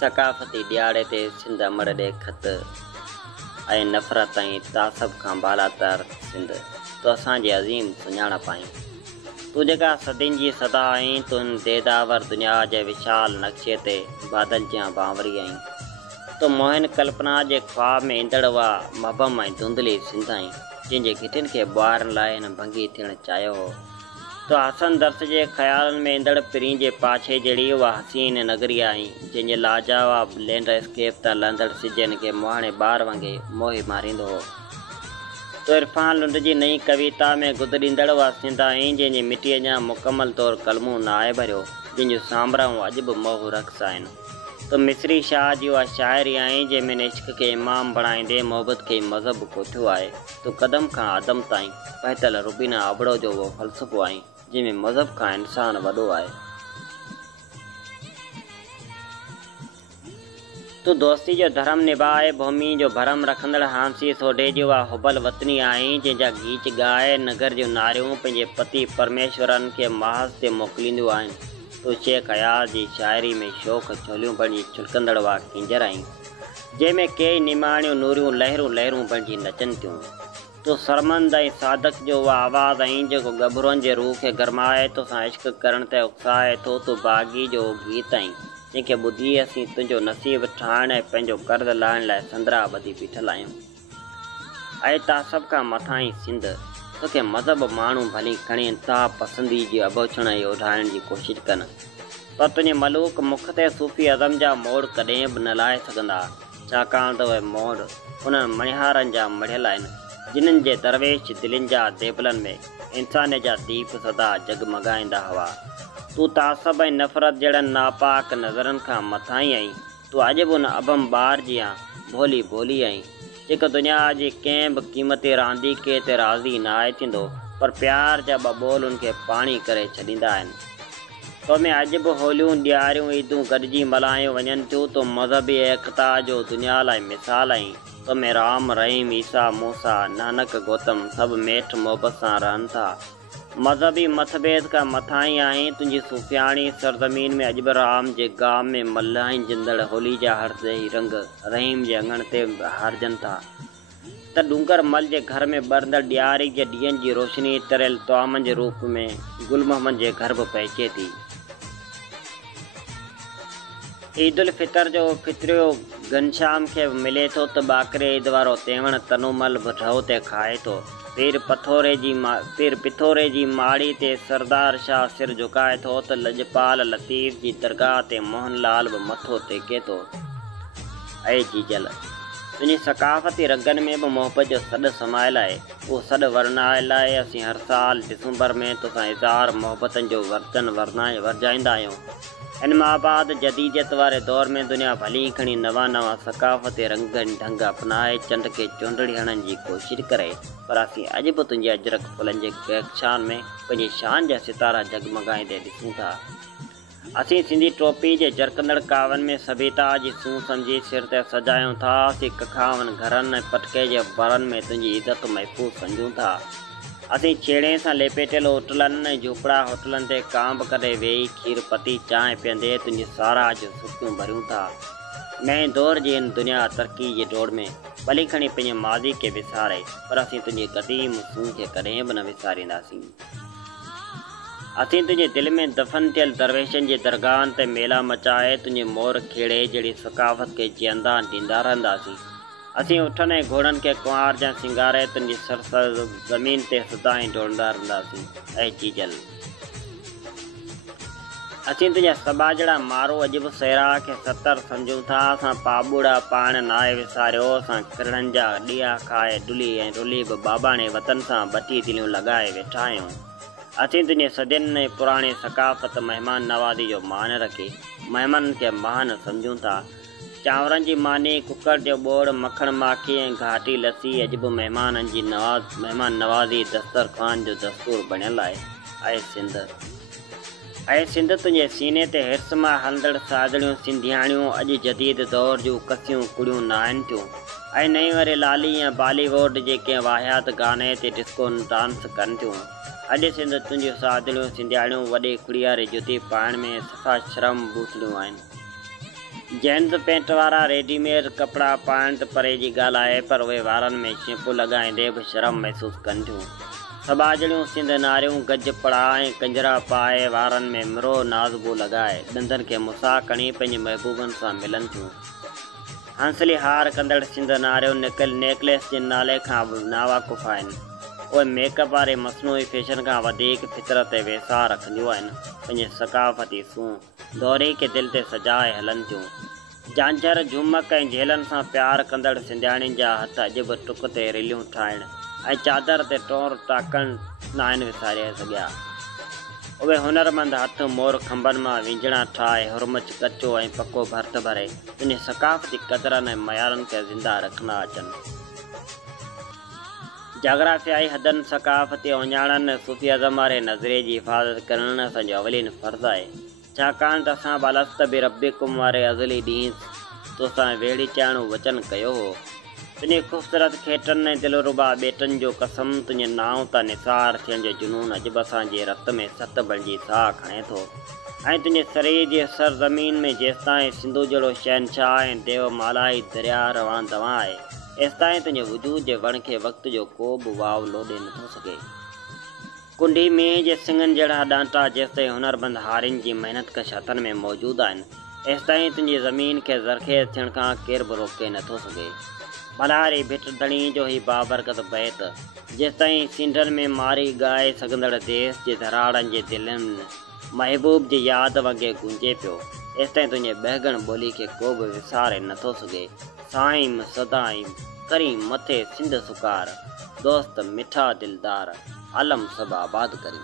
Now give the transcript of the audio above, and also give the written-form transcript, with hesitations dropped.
सकाफ़ती ॾियारे ते सिंध अमड़ ॾे ख़त ऐं नफ़रत ऐं तासब खां बालातर सिंध तो असांजे अज़ीम सुञाणप आहीं। तूं जेका सदियुनि जी सदा आहीं, तूं हिन देदावर दुनिया जे विशाल नक्शे ते बादलजियां बांवरी आहीं। तो मोहिन कल्पना जे ख्वाब में ईंदड़ उहा मबम ऐं धुंधली सिंध आहीं, जंहिंजे घिटियुनि खे ॿुआरण लाइ हिन भंगी थियणु चाहियो हो। तो हसन दर्स जे ख़्यालनि में ईंदड़ पिरीं जे पाछे जहिड़ी उहा हसीन नगरी आहीं, जंहिंजे लाजवाब लैंडस्केप तां लहंदड़ सिजनि खे मोहाणे ॿार वांगुरु मोही मारींदो हो। तो इरफान लुंड जी नई कविता में गुज़रींदड़ उहा सिंध आहीं, जंहिंजी मिटीअ अञा मुकमल तौरु कलमूं न आहे भरियो, जंहिंजूं सांभराऊं अॼु बि मोह रक़्स आहिनि। तो मिस्री शाह जी उहा शाइरी आहीं, जंहिंमें इश्क खे इमाम बणाईंदे मोहबत खे मज़हब कोठियो आहे। तो क़दम खां आदम ताईं पहतल रुबीना अबड़ो जो उहो फ़लसफ़ो आहीं, जंहिंमें मज़हब खां इंसान वॾो आहे। तूं दोस्ती जो धर्म निभाए भूमि जो भरम रखंदड़ हांसी सोढे जी उहा हुबल वतनी आहीं, जंहिंजा गीच ॻाए नगर जूं नारियूं पंहिंजे पति परमेश्वरनि खे महाज़ ते मोकिलींदियूं आहिनि। तूं शेख अयाज़ जी शाइरी में शौक़ झोलियूं बणिजी छिलकंदड़ उहा किंजर आहीं, जंहिंमें कई निमाणियूं नूरियूं लहरूं लहरूं बणिजी नचनि थियूं। तूं सरमंद ऐं सादक जो उहा आवाज़ आहीं, जेको गभरुनि जे रूह खे गरमाए तोसां इश्क करण ते उकसाए थो। तूं बाग़ी जो गीत आहीं, जंहिंखे ॿुधी असीं तुंहिंजो नसीब ठाहिण ऐं पंहिंजो कर्ज़ लाहिण लाइ संदरा ॿधी बीठल आहियूं। ऐं तासब खां मथां ई सिंध तोखे मज़हब माण्हू भली खणी इंतिहा पसंदी जी अबोछण ऐं उॾाइण जी कोशिशि कनि, पर तुंहिंजे मलूक मुख ते सूफ़ी अज़म जा मोड़ कॾहिं बि न लाहे सघंदा, छाकाणि त उहे मोड़ उन्हनि मणिहारनि जा मढ़ियल आहिनि, जिन्हनि जे दरवेश दिलनि जा देबलनि में इंसान जा दीप सदा जगमगाईंदा हुआ। तूं तासब ऐं नफ़रत जहिड़नि नापाक नज़रनि खां मथां ई आहीं। तूं अॼु बि उन अभम ॿार जी भोली भोली आहीं, जेको दुनिया जी कंहिं बि क़ीमती रांदीके ते राज़ी न आहे थींदो, पर प्यार जा ॿ ॿोल उनखे पाणी करे छॾींदा आहिनि। तो में अॼु बि होलियूं ॾियारियूं ईदूं गॾिजी मल्हायूं वञनि थियूं। तो मज़हबी एकता जो दुनिया लाइ मिसाल आहीं। तो में राम रहीम ईसा मूसा नानक गौतम सभु मेठ मोहबत सां रहनि था। मज़हबी मतभेद खां मथां ई आहीं। तुंहिंजी सूफ़ियाणी सरज़मीन में अॼु बि राम जे गाम में मल्हाइजंदड़ होली जा हरदई रंग रहीम जे अङण ते हारजनि था, त डूंगर मल जे घर में ॿरंदड़ ॾियारी जे ॾींहंनि जी रोशनी तरियल तौमनि जे रूप में गुल मोहम्मद जे घर बि पइजे थी। ईद उल फितर जो फितरियो घनश्याम खे मिले थो, त ॿाकरे ईद वारो तेवण तनुमल बि ढव ते खाए थो। पीर पिथोरे जी माड़ी ते सरदार शाह सिर झुकाए थो, त लजपाल लतीफ़ जी दरगाह ते मोहनलाल बि मथो टेके थो। ऐं जीजल तुंहिंजी सकाफ़ती रंगनि में बि मोहबत जो सॾु समायल आहे। उहो सॾु वरनाए लाइ असीं हर साल दिसंबर में तोसां इज़हार मोहबतनि जो वर्तन वरजाईंदा आहियूं। इन मां बाद जदीदियत वारे दौर में दुनिया भली खणी नवां नवां सकाफ़ती रंगनि ढंग अपनाए चंड खे चूंडड़ी हणण जी कोशिशि करे, पर असीं अॼु बि तुंहिंजे अजरक फुलनि जे कहकशान में पंहिंजी शान जा सितारा जगमगाईंदे ॾिसूं था। असीं सिंधी टोपी जे जरकंदड़ कावनि में सभ्यता जी सूं सम्झी सिर ते सजायूं था। असीं कखावनि घरनि ऐं पटके जे बरनि में तुंहिंजी इज़त महफ़ूज़ सम्झूं था। असीं छेड़े सां लेपेटियल होटलनि ऐं झोपड़ा होटलनि ते कांब करे वेही खीर पती चांहि पीअंदे तुंहिंजी साराह जूं सुर्खियूं भरियूं था। नए दौर जी हिन दुनिया तरक़ी जी डोड़ में भली खणी पंहिंजे माज़ी खे विसारे, पर असीं तुंहिंजी क़दीम सूंह खे कॾहिं बि न विसारींदासीं। असीं तुंहिंजे दिलि में दफ़न थियल दरवेशनि जे दरगाहनि ते मेला मचाए तुंहिंजे मोर खेड़े जहिड़ी सकाफ़त खे जीअंदा ॾींदा रहंदासीं। असीं उठनि ऐं घोड़नि खे कुंवार जा सिंगारे तुंहिंजी सरसर ज़मीन ते सदाईं डोड़ंदा रहंदासीं। ऐं जीजल असीं तुंहिंजा सबाजड़ा मारो अॼु बि सहरा खे सतर सम्झूं था। असां पाबूड़ा पाण नाहे विसारियो, असां किरणनि जा ॾीआ खाए डुली ऐं रुली बि बाबाणे वतन सां ॿटी दिलियूं लॻाए वेठा आहियूं। असीं तुंहिंजे सदियुनि ऐं पुराणी सकाफ़त महिमान नवाज़ी जो मान रखी महिमाननि खे महान सम्झूं था। चांवरनि जी मानी, कुकर जो ॿोड़, मखण माखी ऐं घाटी लस्सी अॼु बि महिमान नवाज़ी दस्तरख़्वान जो दस्तूर बणियल आहे। ऐं सिंध तुंहिंजे सीने ते हिर्स मां हलंदड़ सादड़ियूं सिंधियाणियूं अॼु जदीद दौर जूं कसियूं कुड़ियूं न आहिनि थियूं। ऐं नई वरी लाली या बॉलीवुड जे कंहिं वाहियात गाने ते डिस्को डांस कनि थियूं। अॼु सिंध तुंहिंजियूं सादड़ियूं सिंधियाणियूं वॾे खुड़ियारे जुती पाइण में सफ़ा शर्म बूथड़ियूं आहिनि। जेंट्स पेंट वारा रेडीमेड कपड़ा पाइण त परे जी ॻाल्हि आहे, पर उहे वारनि में शैम्पू लॻाईंदे बि शर्म महसूस कनि थियूं। सबाजड़ियूं सिंध नारियूं गज पड़ा ऐं कंजरा पाए वारनि में मिरो नाज़बो लॻाए ॾंदनि खे मुसा खणी पंहिंजे महबूबनि सां मिलनि थियूं। हंसली हार कंदड़ सिंध नारियूं नेकलेस जे नाले खां बि नावाक़ुफ़ आहिनि। उहे मेकअप वारे मसनूई फैशन खां वधीक फितरत ते वेसाह रखंदियूं आहिनि। पंहिंजे सकाफ़ती सूंह दौरे खे दिलि ते सजाए हलनि थियूं। झांझर झुमक ऐं झेलनि सां प्यार कंदड़ सिंधियाणियुनि जा हथ अॼु बि टुक ते रिलियूं ठाहिण ऐं चादर ते टोर टाकण न आहिनि विसारे सघिया। उहे हुनरमंद हथ मोर खंभनि मां विंझणा ठाहे हुरमच कचो ऐं पको भर्त भरे पंहिंजे सकाफ़ती क़दरनि ऐं मयारनि खे ज़िंदा रखंदा अचनि। जाग्राफियाई हदनि सकाफ़ती उञाणनि सूफ़ी अज़म वारे नज़रिए जी हिफ़ाज़त करणु असांजो अवलीन फ़र्ज़ु आहे, छाकाणि त असां बालस्त बि रब्बिकुम वारे अज़ली ॾींहुं तोसां वेड़ी चाइणो वचन कयो हो। तुंहिंजी ख़ूबसूरत खेटनि ऐं दिलरुबा बेटनि जो कसम, तुंहिंजे नाव तां निसार थियण जो जुनून अॼु बि असांजे रत में सत बणिजी साह खणे थो। ऐं तुंहिंजे शरीर जी सरज़मीन में जेसिताईं सिंधु जहिड़ो शहनशाह ऐं देवमालाई दरिया रवां दवा आहे, एसिताईं तुंहिंजे वजूद जे वण खे वक़्त जो को बि वाव लोॾे नथो सघे। कुंडी मींहं जे सिंगनि जहिड़ा ॾांटा जेसिताईं हुनरमंद हारियुनि जी महिनत कश हथनि में मौजूदु आहिनि, एसिताईं तुंहिंजी ज़मीन खे ज़रख़ेज़ थियण खां केर बि रोके नथो सघे। मल्हारी भिट धणी जो ही बाबरकत बैत जेसिताईं सिंधनि में मारी ॻाए सघंदड़ देस जे धराड़नि जे दिलनि महबूब जी यादि वांगुरु गूंजे पियो, एसिताईं तुंहिंजे बहगण ॿोली खे को बि विसारे नथो सघे। साईं सदाईं करी मथे सिंध सुकार, दोस्त मिठा दिलदार, आलम सब आबाद करी।